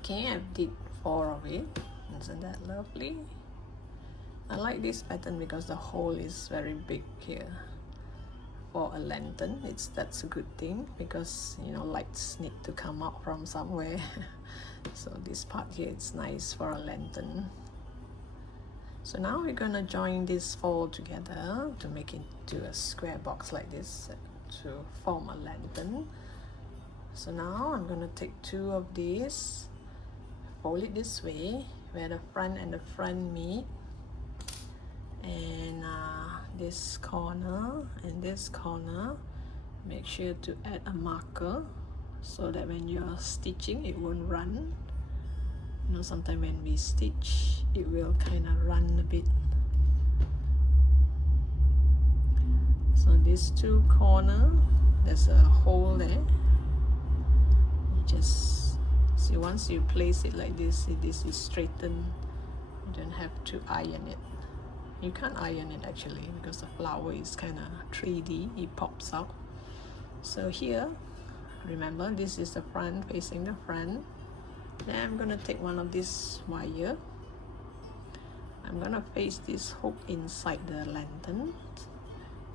Okay, I did 4 of it. Isn't that lovely? I like this pattern because the hole is very big here. For a lantern, that's a good thing, because you know, lights need to come out from somewhere. So this part here, it's nice for a lantern. So now we're gonna join this fold together to make it into a square box like this to form a lantern. So now I'm gonna take 2 of these, fold it this way where the front and the front meet, and this corner and this corner, make sure to add a marker so that when you're stitching it won't run. You know, sometimes when we stitch it will kind of run a bit. So these 2 corners, there's a hole there. You just see, once you place it like this, this is straightened. You don't have to iron it. You can't iron it actually because the flower is kind of 3D, it pops out. So here, remember, this is the front, facing the front. Then I'm gonna take one of this wire. I'm gonna place this hook inside the lantern.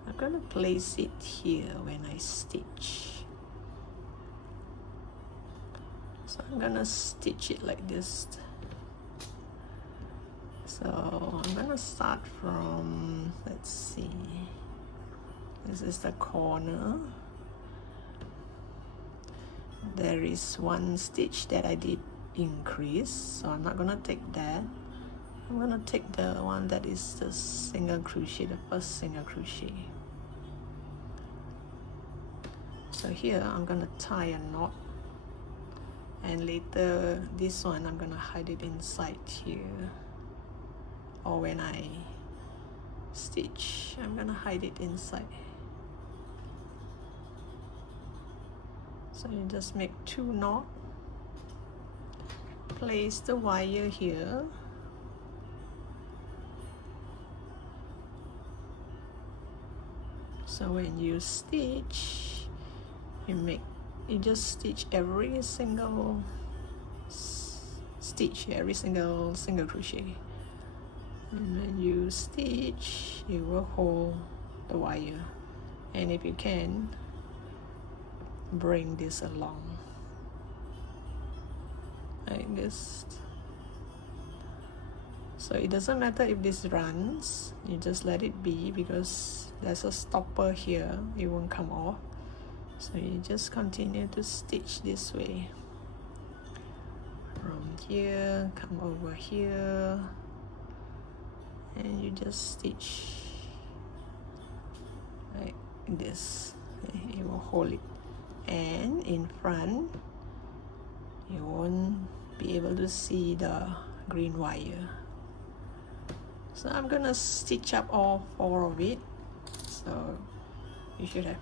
I'm gonna place it here when I stitch. So I'm gonna stitch it like this. So I'm gonna start from, let's see, this is the corner. There is 1 stitch that I did increase, so I'm not gonna take that. I'm gonna take the one that is the single crochet, the first single crochet. So here I'm gonna tie a knot, and later this one I'm gonna hide it inside here, or when I stitch I'm gonna hide it inside. So you just make 2 knots, place the wire here, so when you stitch, you just stitch every single stitch, every single crochet, and when you stitch you will hold the wire, and if you can, bring this along like this. So it doesn't matter if this runs, you just let it be, because there's a stopper here, it won't come off. So you just continue to stitch this way, from here come over here, and you just stitch like this. It will hold it, and in front you won't be able to see the green wire. So I'm gonna stitch up all 4 of it. So you should have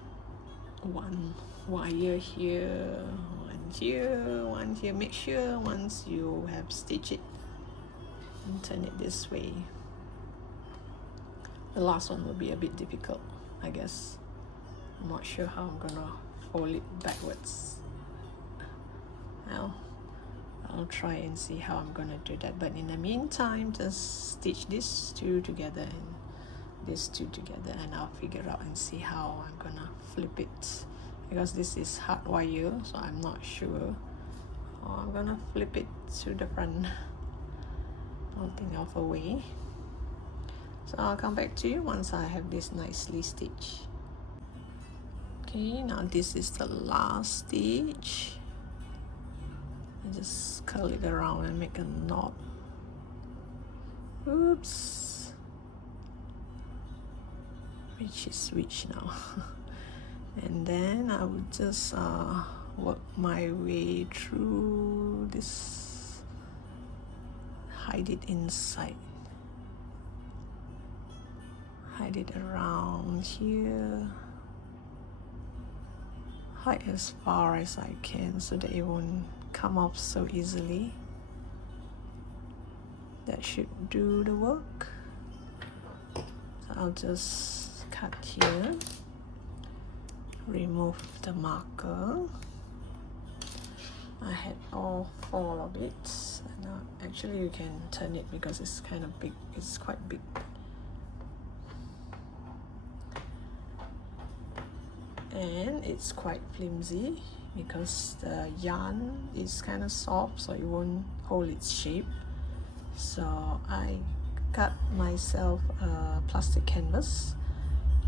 1 wire here, 1 here, 1 here. Make sure once you have stitched it, and turn it this way. The last one will be a bit difficult, I guess. I'm not sure how I'm gonna fold it backwards. Well, I'll try and see how I'm gonna do that, but in the meantime just stitch these 2 together and these 2 together, and I'll figure out and see how I'm gonna flip it, because this is hard wire, so I'm not sure how I'm gonna flip it to the front. I'll think of a way. So I'll come back to you once I have this nicely stitched. Okay, now this is the last stitch. I just curl it around and make a knot. Oops. Which is which now? And then I would just work my way through this, hide it inside, hide it around here, hide as far as I can so that it won't come off so easily. That should do the work. So I'll just cut here, remove the marker. I had all 4 of it. And actually you can turn it because it's kind of big, it's quite big. And it's quite flimsy because the yarn is kind of soft, so it won't hold its shape. So I cut myself a plastic canvas.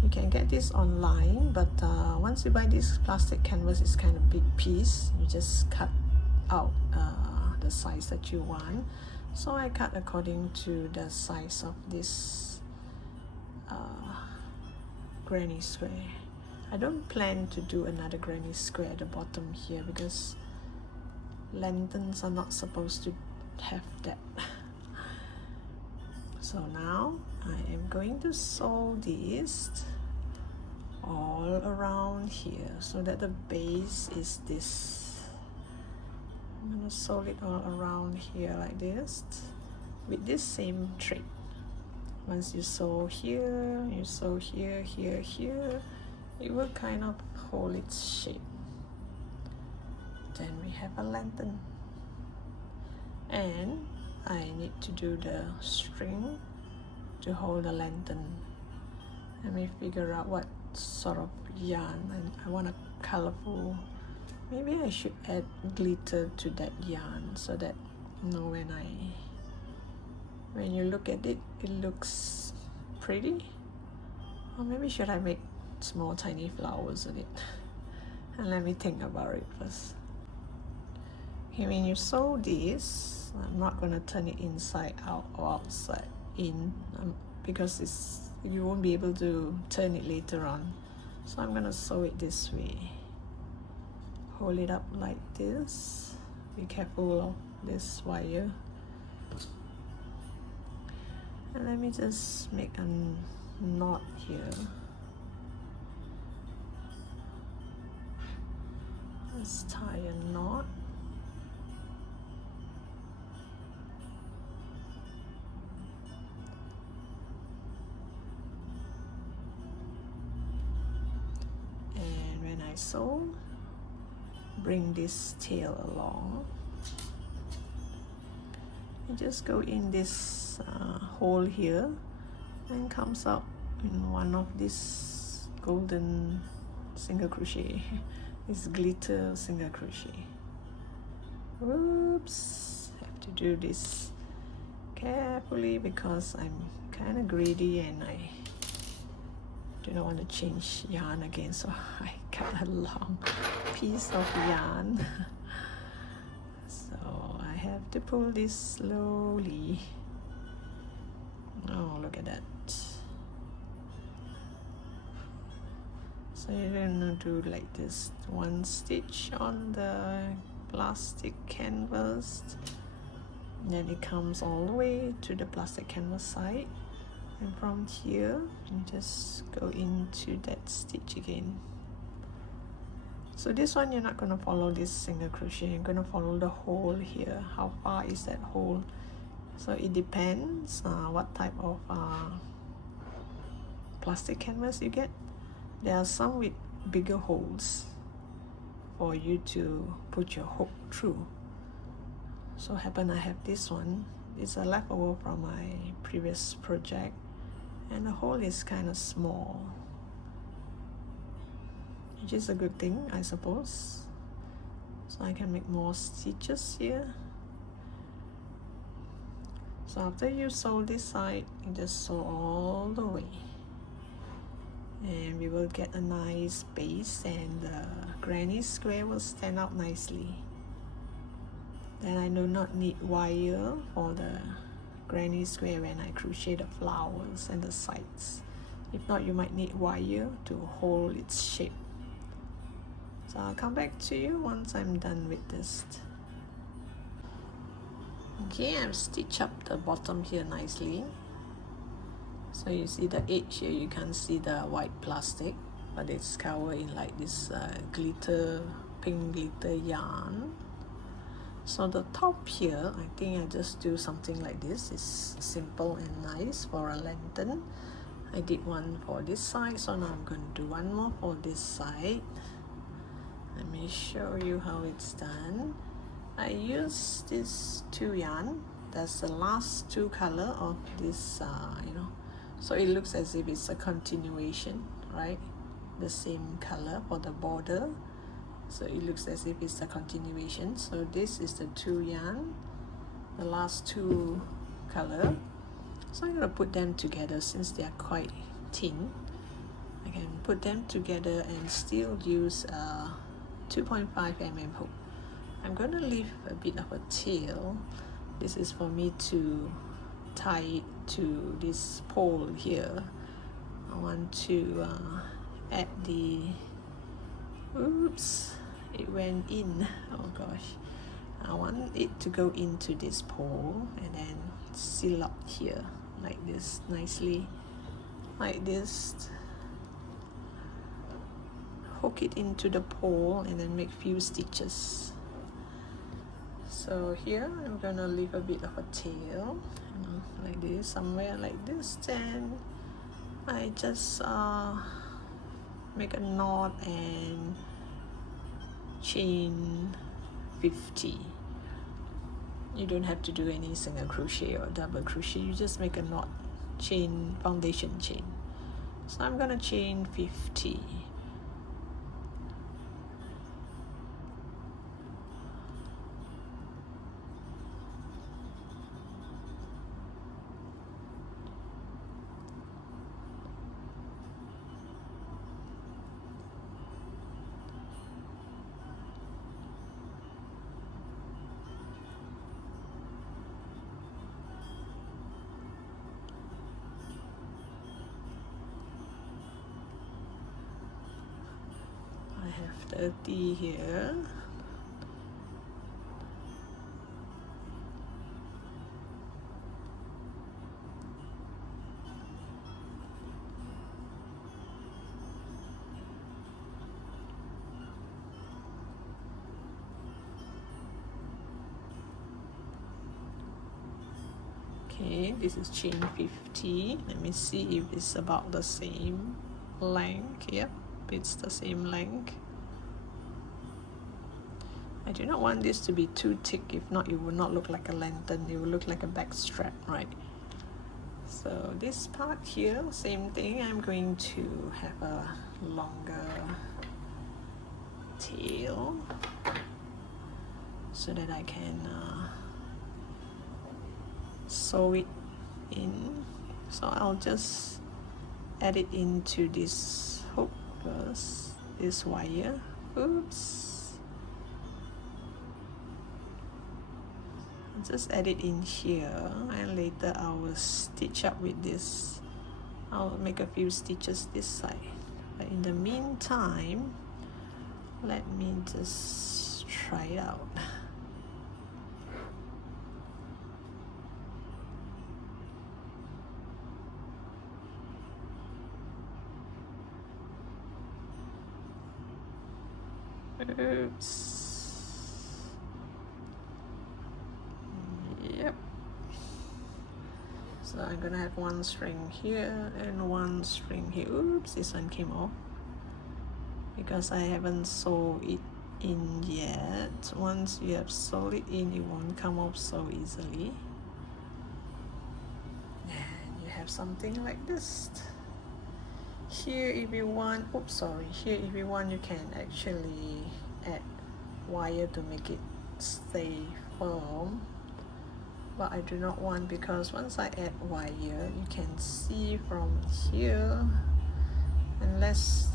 You can get this online, but once you buy this plastic canvas, it's kind of big piece. You just cut out the size that you want. So I cut according to the size of this granny square. I don't plan to do another granny square at the bottom here because lanterns are not supposed to have that. So now I am going to sew this all around here so that the base is this. I'm gonna sew it all around here like this with this same thread. Once you sew here, you sew here, here, here, it will kind of hold its shape. Then we have a lantern, and I need to do the string to hold the lantern. Let me figure out what sort of yarn, and I want a colorful. Maybe I should add glitter to that yarn so that when you look at it, it looks pretty. Or maybe should I make small tiny flowers on it? And let me think about it first. Okay, when you sew this, I'm not going to turn it inside out or outside in because you won't be able to turn it later on. So I'm going to sew it this way. Hold it up like this. Be careful of this wire. And let me just make a knot here. Let's tie a knot. And when I sew, bring this tail along. You just go in this hole here and comes out in one of these golden single crochet. This glitter single crochet. Oops, have to do this carefully because I'm kind of greedy and I do not want to change yarn again, so I cut a long piece of yarn. So I have to pull this slowly. Oh, look at that. So you're gonna do like this, 1 stitch on the plastic canvas, then it comes all the way to the plastic canvas side, and from here you just go into that stitch again. So this one you're not gonna follow this single crochet, you're gonna follow the hole here. How far is that hole? So it depends what type of plastic canvas you get. There are some with bigger holes for you to put your hook through. So happen I have this one. It's a leftover from my previous project, and the hole is kind of small, which is a good thing, I suppose. So I can make more stitches here. So after you sew this side, you just sew all the way, and we will get a nice base, and the granny square will stand out nicely. Then I do not need wire for the granny square when I crochet the flowers and the sides. If not, you might need wire to hold its shape. So I'll come back to you once I'm done with this. Okay, I've stitched up the bottom here nicely. So you see the edge here, you can see the white plastic, but it's covered in like this glitter, pink glitter yarn. So the top here, I think I just do something like this. It's simple and nice for a lantern. I did one for this side, so now I'm going to do one more for this side. Let me show you how it's done. I use this 2 yarn. That's the last 2 color of this, so it looks as if it's a continuation, right? The same color for the border, so it looks as if it's a continuation. So this is the 2 yarn, the last 2 color. So I'm going to put them together since they are quite thin. I can put them together and still use a 2.5 mm hook. I'm going to leave a bit of a tail. This is for me to tie it to this pole here. I want to add the, oops, it went in, oh gosh. I want it to go into this pole and then seal up here like this, nicely, like this. Hook it into the pole and then make few stitches. So here I'm gonna leave a bit of a tail, like this, somewhere like this. Then I just make a knot and chain 50. You don't have to do any single crochet or double crochet, you just make a knot, chain, foundation chain. So I'm gonna chain 50. I have 30 here. Okay, this is chain 50. Let me see if it's about the same length. Yep, it's the same length. I do not want this to be too thick, if not it will not look like a lantern, it will look like a back strap, right? So this part here, same thing, I'm going to have a longer tail so that I can sew it in. So I'll just add it into this hook first, this wire. Oops. Just add it in here, and later I will stitch up with this. I'll make a few stitches this side, but in the meantime, let me just try it out. Oops. Yep. So I'm gonna have one string here and one string here. Oops, this one came off because I haven't sewed it in yet. Once you have sewed it in, it won't come off so easily. And you have something like this. Here if you want, oops, sorry, here if you want, you can actually add wire to make it stay firm, but I do not want, because once I add wire, you can see from here, unless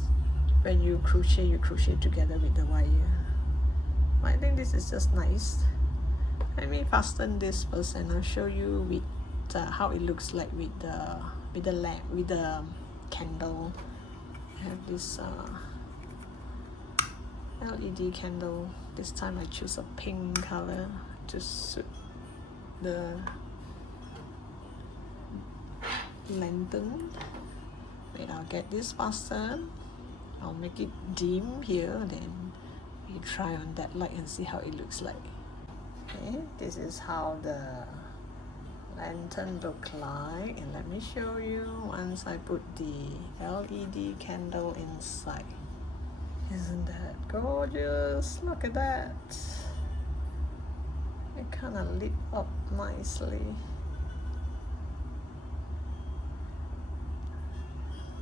when you crochet together with the wire. I think this is just nice. Let me fasten this first and I'll show you with how it looks like with the lamp, with the candle. I have this LED candle. This time I choose a pink color to suit the lantern. Wait, I'll get this fastened. I'll make it dim here, then we try on that light and see how it looks like. Okay, this is how the lantern look like, and let me show you once I put the LED candle inside. Isn't that gorgeous? Look at that. it kind of lit up nicely.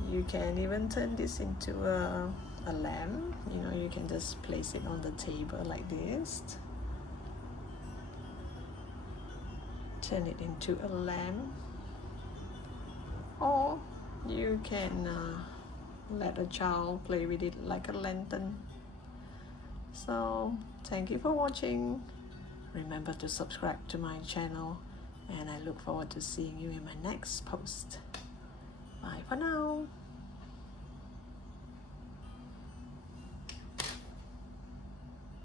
You can even turn this into a lamp. You know, you can just place it on the table like this. Turn it into a lamp. Or you can let a child play with it like a lantern. So thank you for watching. Remember to subscribe to my channel, and I look forward to seeing you in my next post. Bye for now.